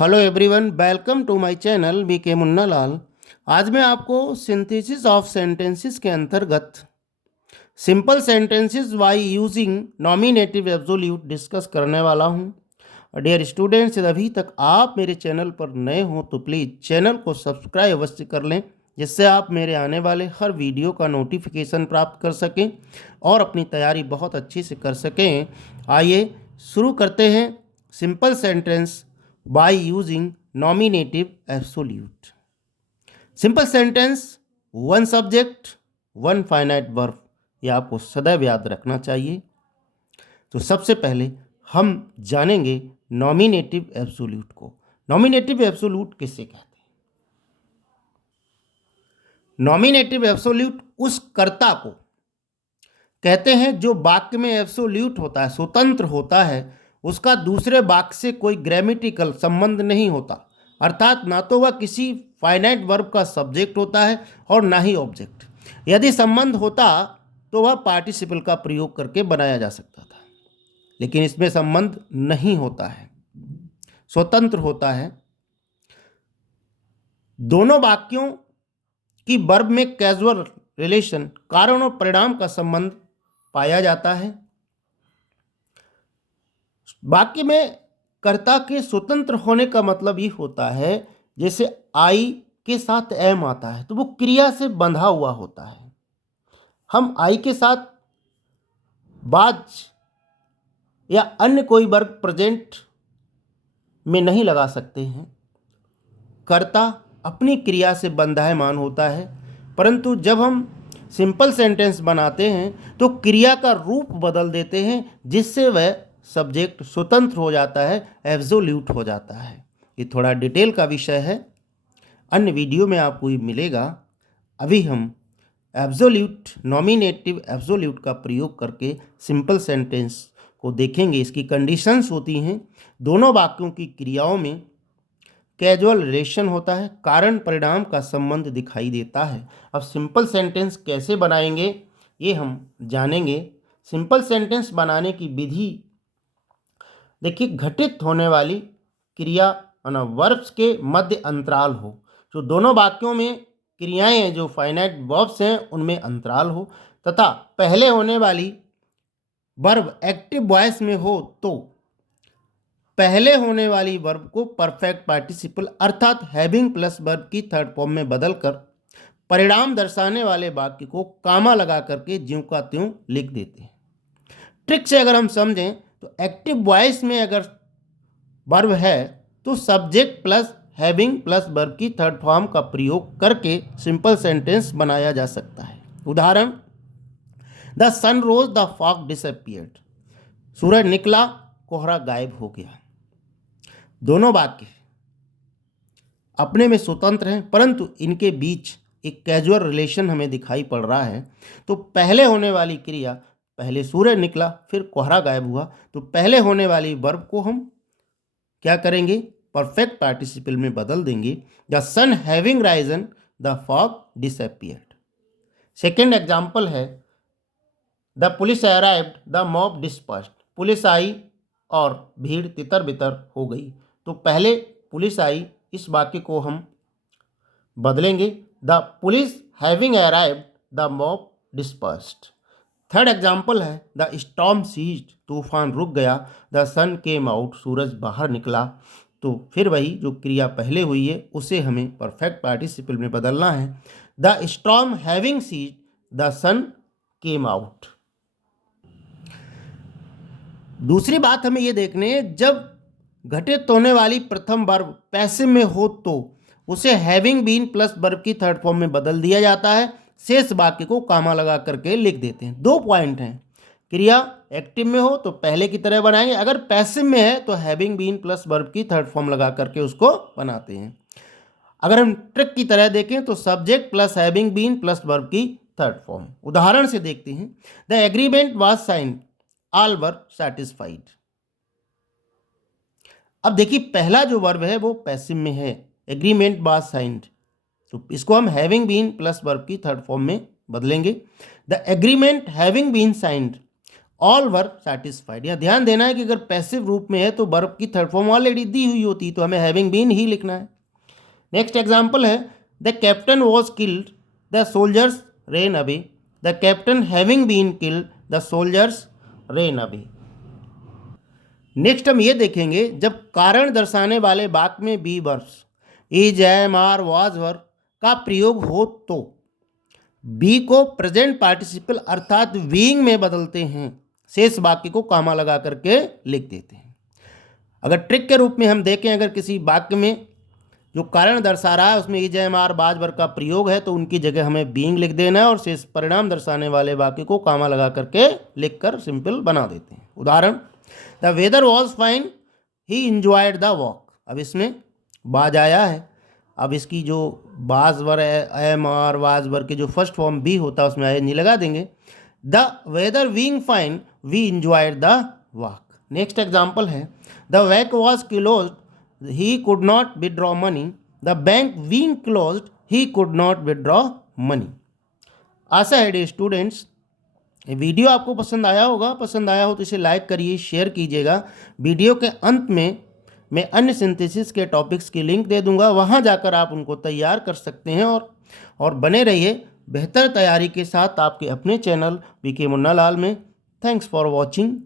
Hello everyone, welcome to my channel BK Munna Lal. आज मैं आपको सिंथेसिस ऑफ सेंटेंसेस के अंतर्गत simple sentences by using nominative absolute discuss करने वाला हूं। डियर स्टूडेंट्स, अभी तक आप मेरे चैनल पर नए हो तो प्लीज़ चैनल को सब्सक्राइब अवश्य कर लें, जिससे आप मेरे आने वाले हर वीडियो का नोटिफिकेशन प्राप्त कर सकें और अपनी तैयारी बहुत अच्छी से कर सकें। आइए शुरू करते हैं simple sentence by using nominative absolute. Simple sentence, one subject one finite verb, यह आपको सदैव याद रखना चाहिए। तो सबसे पहले हम जानेंगे नॉमिनेटिव एब्सोल्यूट को। नॉमिनेटिव एब्सोल्यूट किसे कहते हैं? नॉमिनेटिव एब्सोल्यूट उस कर्ता को कहते हैं जो वाक्य में एब्सोल्यूट होता है, स्वतंत्र होता है, उसका दूसरे वाक्य से कोई ग्रामेटिकल संबंध नहीं होता, अर्थात ना तो वह किसी फाइनाइट वर्ब का सब्जेक्ट होता है और ना ही ऑब्जेक्ट। यदि संबंध होता तो वह पार्टिसिपल का प्रयोग करके बनाया जा सकता था, लेकिन इसमें संबंध नहीं होता है, स्वतंत्र होता है। दोनों वाक्यों की वर्ब में कैजुअल रिलेशन, कारण और परिणाम का संबंध पाया जाता है। वाक्य में कर्ता के स्वतंत्र होने का मतलब ये होता है, जैसे आई के साथ एम आता है तो वो क्रिया से बंधा हुआ होता है। हम आई के साथ बाज या अन्य कोई वर्ब प्रेजेंट में नहीं लगा सकते हैं। कर्ता अपनी क्रिया से बंधायमान होता है, परंतु जब हम सिंपल सेंटेंस बनाते हैं तो क्रिया का रूप बदल देते हैं, जिससे वह सब्जेक्ट स्वतंत्र हो जाता है, एब्सोल्यूट हो जाता है। ये थोड़ा डिटेल का विषय है, अन्य वीडियो में आपको ये मिलेगा। अभी हम एब्सोल्यूट, नॉमिनेटिव एब्सोल्यूट का प्रयोग करके सिंपल सेंटेंस को देखेंगे। इसकी कंडीशंस होती हैं, दोनों वाक्यों की क्रियाओं में कैजुअल रिलेशन होता है, कारण परिणाम का संबंध दिखाई देता है। अब सिंपल सेंटेंस कैसे बनाएंगे ये हम जानेंगे। सिंपल सेंटेंस बनाने की विधि देखिए, घटित होने वाली क्रिया वर्ब्स के मध्य अंतराल हो। जो दोनों वाक्यों में क्रियाएं हैं, जो फाइनाइट वर्ब्स हैं, उनमें अंतराल हो, तथा पहले होने वाली वर्ब एक्टिव वॉइस में हो तो पहले होने वाली वर्ब को परफेक्ट पार्टिसिपल अर्थात हैविंग प्लस वर्ब की थर्ड फॉर्म में बदलकर परिणाम दर्शाने वाले वाक्य को कामा लगा करके ज्यों का त्यों लिख देते हैं। ट्रिक से अगर हम समझें तो एक्टिव वॉइस में अगर वर्ब है तो subject plus having plus verb की थर्ड फॉर्म का प्रयोग करके सिंपल सेंटेंस बनाया जा सकता है। उदाहरण, the sun rose the fog disappeared, सूरज निकला कोहरा गायब हो गया। दोनों वाक्य अपने में स्वतंत्र हैं, परंतु इनके बीच एक कैजुअल रिलेशन हमें दिखाई पड़ रहा है। तो पहले होने वाली क्रिया, पहले सूरज निकला फिर कोहरा गायब हुआ, तो पहले होने वाली वर्ब को हम क्या करेंगे, परफेक्ट पार्टिसिपल में बदल देंगे। The sun having risen the fog disappeared. Second example है, the police arrived the mob dispersed, police आई और भीड़ तितर बितर हो गई। तो पहले पुलिस आई, इस वाक्य को हम बदलेंगे, the police having arrived the mob dispersed. Third example है, द स्टॉर्म सीज्ड, तूफान रुक गया, द सन केम आउट, सूरज बाहर निकला। तो फिर वही जो क्रिया पहले हुई है उसे हमें परफेक्ट पार्टिसिपल में बदलना है, the storm having ceased the sun came out. दूसरी बात हमें ये देखनी है, जब घटित होने वाली प्रथम वर्ब पैसिव में हो तो उसे हैविंग बीन प्लस वर्ब की थर्ड फॉर्म में बदल दिया जाता है, शेष वाक्य को कामा लगा करके लिख देते हैं। दो पॉइंट हैं, क्रिया एक्टिव में हो तो पहले की तरह बनाएंगे, अगर पैसिव में है तो हैविंग बीन प्लस वर्ब की थर्ड फॉर्म लगा करके उसको बनाते हैं। अगर हम ट्रिक की तरह देखें तो subject plus having been plus verb की थर्ड फॉर्म। उदाहरण से देखते हैं, the agreement was signed, all were satisfied. अब देखिए, पहला जो वर्ब है वो पैसिव में है, एग्रीमेंट वाज साइंड, तो इसको हम हैविंग बीन प्लस वर्ब की थर्ड फॉर्म में बदलेंगे, the agreement having been signed all were satisfied. यहाँ ध्यान देना है कि अगर पैसिव रूप में है तो वर्ब की थर्ड फॉर्म ऑलरेडी दी हुई होती, तो हमें हैविंग बीन ही लिखना है। नेक्स्ट एग्जाम्पल है the captain was killed the soldiers ran away. The captain having been killed the soldiers ran away. Next हम ये देखेंगे जब कारण दर्शाने वाले वाक्य में be verbs is, am, are, was verb का प्रयोग हो तो बी को प्रेजेंट पार्टिसिपल अर्थात बीइंग में बदलते हैं, शेष वाक्य को कॉमा लगा करके लिख देते हैं। अगर ट्रिक के रूप में हम देखें, अगर किसी वाक्य में जो कारण दर्शा रहा है उसमें is, am, are, was verb का प्रयोग है तो उनकी जगह हमें बीइंग लिख देना है और शेष परिणाम दर्शाने वाले वाक्य को कॉमा लगा करके लिखकर सिंपल बना देते हैं। उदाहरण, the weather was fine he enjoyed the walk. अब इसमें बाज आया है, अब इसकी जो बाज वर है, एम, आर, वाज वर्ब के जो फर्स्ट फॉर्म बी होता है उसमें आई नहीं लगा देंगे। The weather being fine we enjoyed the walk. Next example है the bank was closed he could not withdraw money. The bank being closed, he could not withdraw money. आशा है dear students video आपको पसंद आया होगा। पसंद आया हो तो इसे लाइक करिए, शेयर कीजिएगा। वीडियो के अंत में मैं अन्य सिंथेसिस के टॉपिक्स की लिंक दे दूंगा, वहां जाकर आप उनको तैयार कर सकते हैं और बने रहिए बेहतर तैयारी के साथ आपके अपने चैनल वीके मुन्ना लाल में। Thanks for watching.